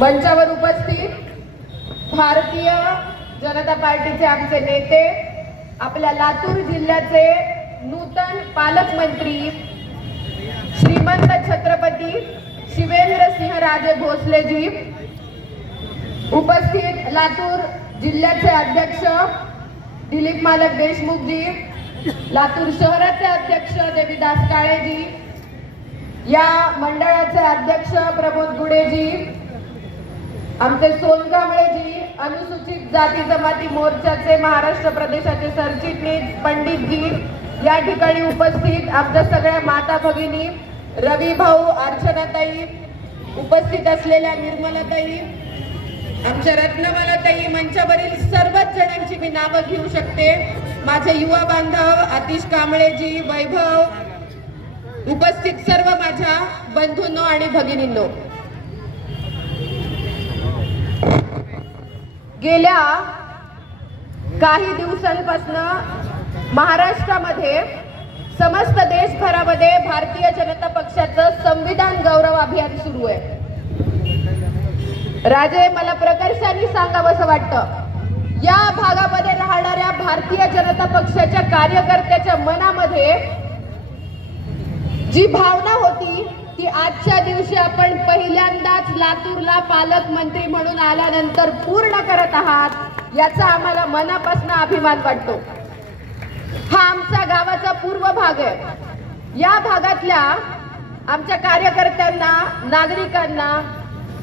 मंचावर उपस्थित भारतीय जनता पार्टीचे आमचे नेते आपल्या लातूर जिल्ह्याचे नूतन पालकमंत्री श्रीमंत छत्रपती शिवेंद्र सिंह राजे भोसलेजी उपस्थित लातूर जिल्ह्याचे अध्यक्ष दिलीप मालक देशमुखजी लातूर शहराचे अध्यक्ष देवीदास काळेजी या मंडळाचे अध्यक्ष प्रमोद गुडेजी आमचे सोनकांबळेजी अनुसूचित जाती जमाती मोर्चाचे महाराष्ट्र प्रदेशाचे सरचिटणीस पंडितजी या ठिकाणी उपस्थित आमच्या सगळ्या माता भगिनी रवी भाऊ अर्चनाताई उपस्थित असलेल्या निर्मलाताई आमच्या रत्नमालाताई मंचावरील सर्वच जणांची मी नावं घेऊ शकते. माझे युवा बांधव आतिश कांबळेजी वैभव उपस्थित सर्व माझ्या बंधूंनो आणि भगिनींनो. गेल्या काही दिवसांपासून महाराष्ट्रामध्ये समस्त देशभरामध्ये भारतीय जनता पक्षाचं संविधान गौरव अभियान सुरू आहे. राजे मला प्रकर्षाने सांगावंसं वाटतं. या भागामध्ये राहणाऱ्या भारतीय जनता पक्षाच्या कार्यकर्त्याच्या मनामध्ये जी भावना होती की आजच्या दिवशी आपण पहिल्यांदाच लातूरला पालकमंत्री म्हणून आल्यानंतर पूर्ण करत आहात याचा आम्हाला मनापासून अभिमान वाटतो. हा आमच्या गावाचा पूर्व भाग आहे. या भागातल्या आमच्या कार्यकर्त्यांना नागरिकांना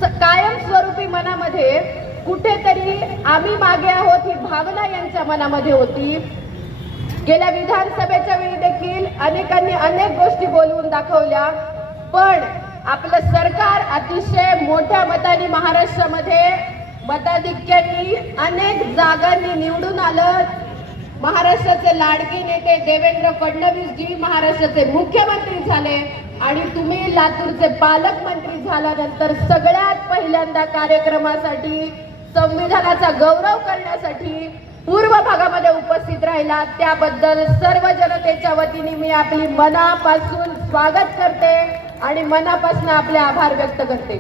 स- कायमस्वरूपी मनामध्ये कुठेतरी आम्ही मागे आहोत ही भावना यांच्या मनामध्ये होती. गेल्या विधानसभेच्या वेळी देखील अनेकांनी अनेक गोष्टी बोलवून दाखवल्या. पण आपलं सरकार अतिशय मोठ्या मताने महाराष्ट्रामध्ये मताधिक्यांनी अनेक जागांनी निवडून आलं. महाराष्ट्राचे लाडके नेते देवेंद्र फडणवीस जी महाराष्ट्राचे मुख्यमंत्री झाले आणि तुम्ही लातूरचे पालकमंत्री झाल्यानंतर सगळ्यात पहिल्यांदा कार्यक्रमासाठी संविधानाचा गौरव करण्यासाठी पूर्व भागामध्ये उपस्थित राहिला. त्याबद्दल सर्व जनतेच्या वतीने मी आपली मनापासून स्वागत करते. आणि मनापासून आपले आभार व्यक्त करते.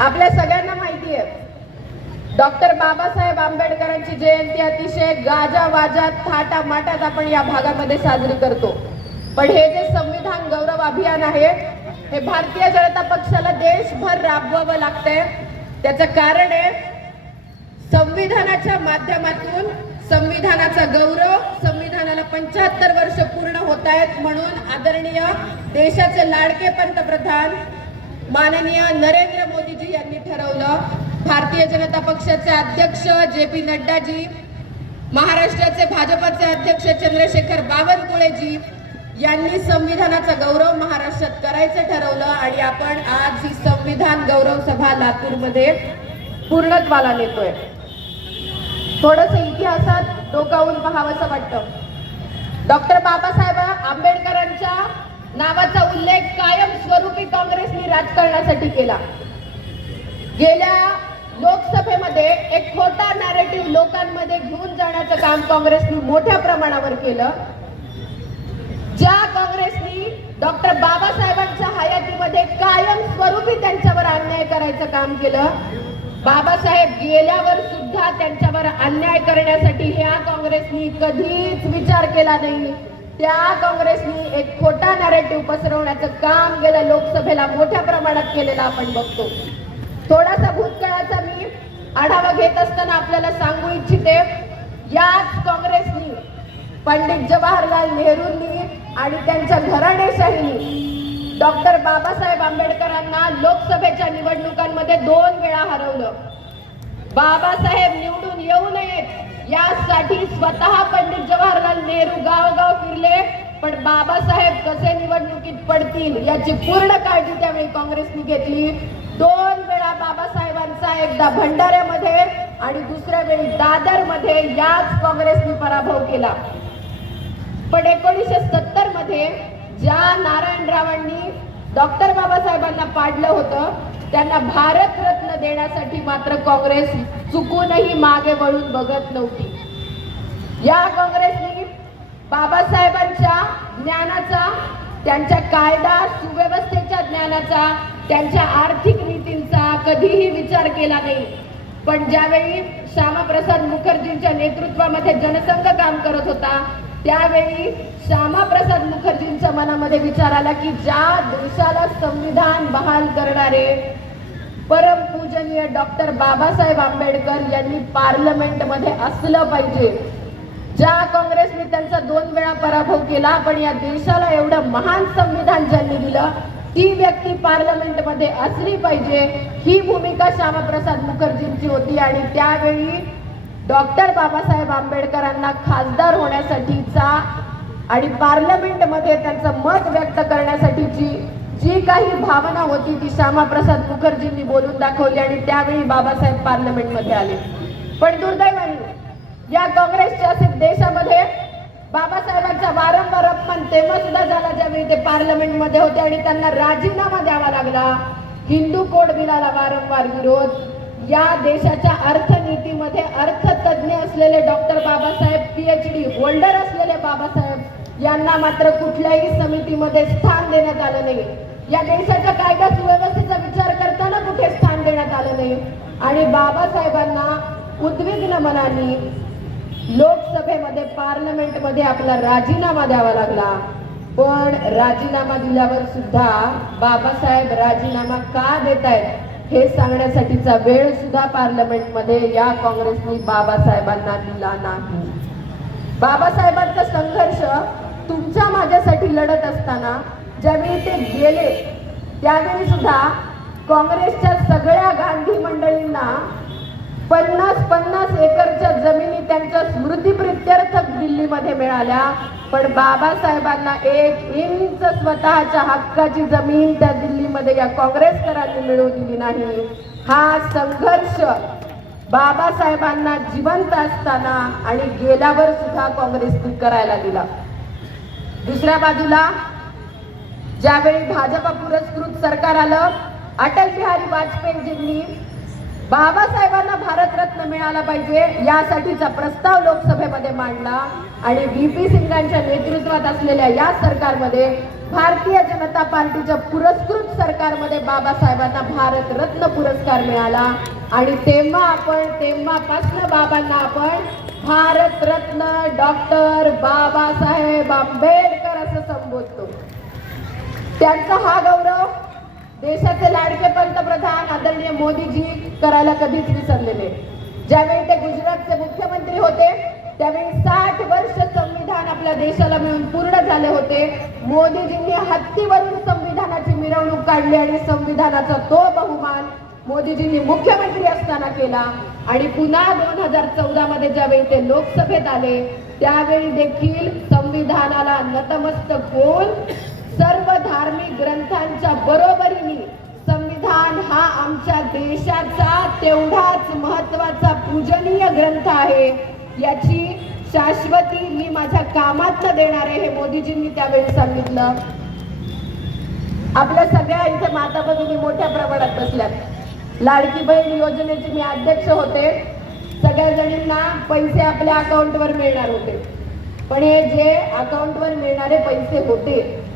आपल्या सगळ्यांना माहिती आहे डॉक्टर बाबासाहेब आंबेडकरांची जयंती अतिशय गाजा वाजात थाटा माटात आपण या भागामध्ये साजरी करतो. पण हे जे संविधान गौरव अभियान आहे हे भारतीय जनता पक्षाला देशभर राबवावं लागतंय. त्याचं कारण आहे संविधानाच्या माध्यमातून संविधानाचा गौरव संविधानाला पंच्याहत्तर वर्ष पूर्ण होत आहेत म्हणून आदरणीय देशाचे लाडके पंतप्रधान माननीय नरेंद्र मोदीजी यांनी ठरवलं. भारतीय जनता पक्षाचे अध्यक्ष जे पी नड्डाजी महाराष्ट्राचे भाजपचे अध्यक्ष चंद्रशेखर बावनकुळेजी यांनी संविधानाचा गौरव महाराष्ट्रात करायचं ठरवलं आणि आपण आज ही संविधान गौरव सभा लातूरमध्ये पूर्णत्वाला नेतोय. थोडस इतिहासात डोकावून पाहावंसं वाटतं. डॉक्टर बाबासाहेब आंबेडकरांच्या नावाचा उल्लेख कायम स्वरूपी काँग्रेसने राजकारणासाठी केला. गेल्या लोकसभेमध्ये एक खोटा नॅरेटिव्ह लोकांमध्ये घेऊन जाण्याचं काम काँग्रेसने मोठ्या प्रमाणावर केलं. ज्या काँग्रेसनी डॉक्टर बाबासाहेबांच्या हयातीमध्ये कायम स्वरूपी त्यांच्यावर अन्याय करायचं काम केलं बाबासाहेब गेल्यावर सुद्धा त्यांच्यावर अन्याय करण्यासाठी ह्या काँग्रेसनी कधीच विचार केला नाही. त्या काँग्रेसनी एक खोटा नॅरेटिव्ह पसरवण्याचं काम गेल्या लोकसभेला मोठ्या प्रमाणात केलेलं आपण बघतो. थोडासा भूतकाळाचा मी आढावा घेत असताना आपल्याला सांगू इच्छिते याच काँग्रेसनी पंडित जवाहरलाल नेहरूंनी आणि त्यांच्या घराणेशाहीने डॉक्टर बाबासाहेब आंबेडकरांना लोकसभेच्या निवडणुकांमध्ये दोन वेळा हरवलं. बाबासाहेब निवडून येऊ नयेत यासाठी स्वतः पंडित जवाहरलाल नेहरू गावगाव फिरले पण बाबासाहेब कसे निवडणुकीत पडतील याची पूर्ण काळजी त्यावेळी काँग्रेसने घेतली. दोन वेळा बाबासाहेबांचा एकदा भंडाऱ्यामध्ये आणि दुसऱ्या वेळी दादरमध्ये याच काँग्रेसने पराभव केला. पण एकोणीसशे सत्तरमध्ये ज्या नारायणरावांनी डॉक्टर बाबासाहेबांना पाडलं होतं त्यांना भारतरत्न देण्यासाठी मात्र काँग्रेस चुकूनही मागे वळून बघत नव्हती. या काँग्रेसने बाबासाहेबांच्या ज्ञानाचा त्यांच्या कायदा सुव्यवस्थेच्या ज्ञानाचा त्यांच्या आर्थिक नीतींचा कधीही विचार केला नाही. पण ज्यावेळी श्यामाप्रसाद मुखर्जींच्या नेतृत्वामध्ये जनसंघ काम करत होता त्यावेळी श्यामाप्रसाद मुखर्जींच्या मनामध्ये विचार आला की ज्या देशाला संविधान बहाल करणारे परमपूजनीय डॉक्टर बाबासाहेब आंबेडकर यांनी पार्लमेंटमध्ये असलं पाहिजे. ज्या काँग्रेसने त्यांचा दोन वेळा पराभव केला पण या देशाला एवढं महान संविधान ज्यांनी दिलं ती व्यक्ती पार्लमेंटमध्ये असली पाहिजे. ही भूमिका श्यामाप्रसाद मुखर्जींची होती आणि त्यावेळी डॉक्टर बाबासाहेब आंबेडकरांना खासदार होण्यासाठीचा आणि पार्लमेंटमध्ये त्यांचं मत व्यक्त करण्यासाठीची जी काही भावना होती ती श्यामाप्रसाद मुखर्जींनी बोलून दाखवली आणि त्यावेळी बाबासाहेब पार्लमेंटमध्ये आले. पण दुर्दैवाने या काँग्रेसच्या देशामध्ये बाबासाहेबांचा वारंवार अपमान तेव्हा सुद्धा झाला ज्यावेळी ते पार्लमेंटमध्ये होते आणि त्यांना राजीनामा द्यावा लागला. हिंदू कोड बिलाला वारंवार विरोध. या देशाच्या अर्थनीतीमध्ये अर्थतज्ञ असलेले doctor Babasaheb P H D holder असलेले बाबासाहेब यांना मात्र कुठल्याही समितीमध्ये स्थान देण्यात आलं नाही. या देशाच्या कायदा सुव्यवस्थेचा विचार करताना कुठे स्थान देण्यात आलं नाही. आणि बाबासाहेबांना उद्विग्न मनाने लोकसभेमध्ये पार्लमेंटमध्ये आपला राजीनामा द्यावा लागला. पण राजीनामा दिल्यावर सुद्धा बाबासाहेब राजीनामा का देत आहेत हे सांगण्यासाठीचा वेळ सुद्धा पार्लमेंटमध्ये या काँग्रेसनी बाबासाहेबांना दिला नाही. बाबासाहेबांचा संघर्ष तुमच्या माझ्यासाठी लढत असताना ज्यावेळी ते गेले त्यावेळी सुद्धा काँग्रेसच्या सगळ्या गांधी मंडळींना पन्नास पन्नास एकरच्या जमिनी त्यांच्या स्मृतीप्रित्यर्थ दिल्लीमध्ये मिळाल्या. पण बाबासाहेबांना एक इंच स्वतःच्या हक्काची जमीन त्या दिल्लीमध्ये या काँग्रेसकरांनी मिळवून दिली नाही. हा संघर्ष बाबासाहेबांना जिवंत असताना आणि गेल्यावर सुद्धा काँग्रेसने करायला दिला. दुसऱ्या बाजूला ज्यावेळी भाजपा पुरस्कृत सरकार आलं अटल बिहारी वाजपेयीजींनी बाबासाहेबांना भारतरत्न मिळाला पाहिजे यासाठीचा प्रस्ताव लोकसभेमध्ये मांडला. आणि व्ही पी सिंगांच्या नेतृत्वात असलेल्या या सरकारमध्ये भारतीय जनता पार्टीच्या पुरस्कृत सरकारमध्ये बाबासाहेबांना भारतरत्न पुरस्कार मिळाला. आणि तेव्हा आपण तेव्हापासनं बाबांना आपण भारतरत्न डॉक्टर बाबासाहेब आंबेडकर असं संबोधतो. त्यांचा हा गौरव देशाचे लाडके पंतप्रधान आदरणीय मोदीजी करायला कधीच विसरलेले. ज्यावेळी ते गुजरातचे मुख्यमंत्री होते त्यावेळी साठ वर्ष संविधान आपल्या देशाला मिळून पूर्ण झाले होते. मोदीजींनी हत्तीवरून संविधानाची मिरवणूक काढली आणि संविधानाचा तो बहुमान मोदीजींनी मुख्यमंत्री असताना केला. आणि पुन्हा दोन हजार चौदा मध्ये ज्यावेळी ते लोकसभेत आले त्यावेळी देखील संविधानाला नतमस्तक होऊन सर्व धार्मिक ग्रंथांच्या बरोबरीने संविधान हा आमच्या देशाचा तेवढाच महत्त्वाचा पूजनीय ग्रंथ आहे. याची शाश्वती मी माझ्या कामात देणार आहे हे मोदीजींनी त्यावेळी सांगितलं. आपल्या सगळ्या इथे माता भगिनी मोठ्या प्रमाणात बसल्यात. लाडकी बहीण योजनेचे मी अध्यक्ष होते. सगळ्या जणींना पैसे आपल्या अकाउंटवर मिळणार होते. पण हे जे अकाउंटवर मिळणारे पैसे होते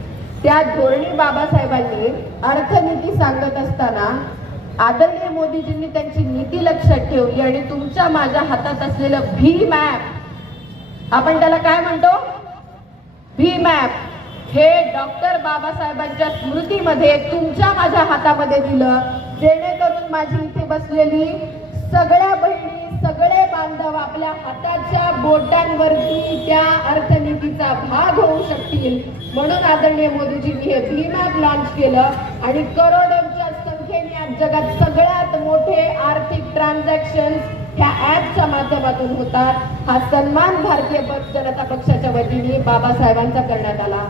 त्या धोरणी बाबासाहेबांनी अर्थनीती सांगत असताना आदरणीय मोदीजींनी त्यांची नीती लक्षात ठेवली आणि तुमच्या माझ्या हातात असलेलं भीम ॲप आपण त्याला काय म्हणतो? भीम ॲप हे डॉक्टर बाबासाहेबांच्या स्मृतीमध्ये तुमच्या माझ्या हातामध्ये दिलं जेणेकरून माझी इथे बसलेली सगळ्या बहिणी सगळे बांधव आपल्या हाताच्या बोटांवरती त्या अर्थनीतीचा भाग होऊ शकतील. म्हणून आदरणीय मोदीजींनी हे भीम ॲप लॉन्च केलं आणि करोडोंच्या संख्येने आज जगात सगळ्यात मोठे आर्थिक ट्रान्झॅक्शन ह्या ॲपच्या माध्यमातून होतात. हा सन्मान भारतीय जनता पक्षाच्या वतीने बाबासाहेबांचा करण्यात आला.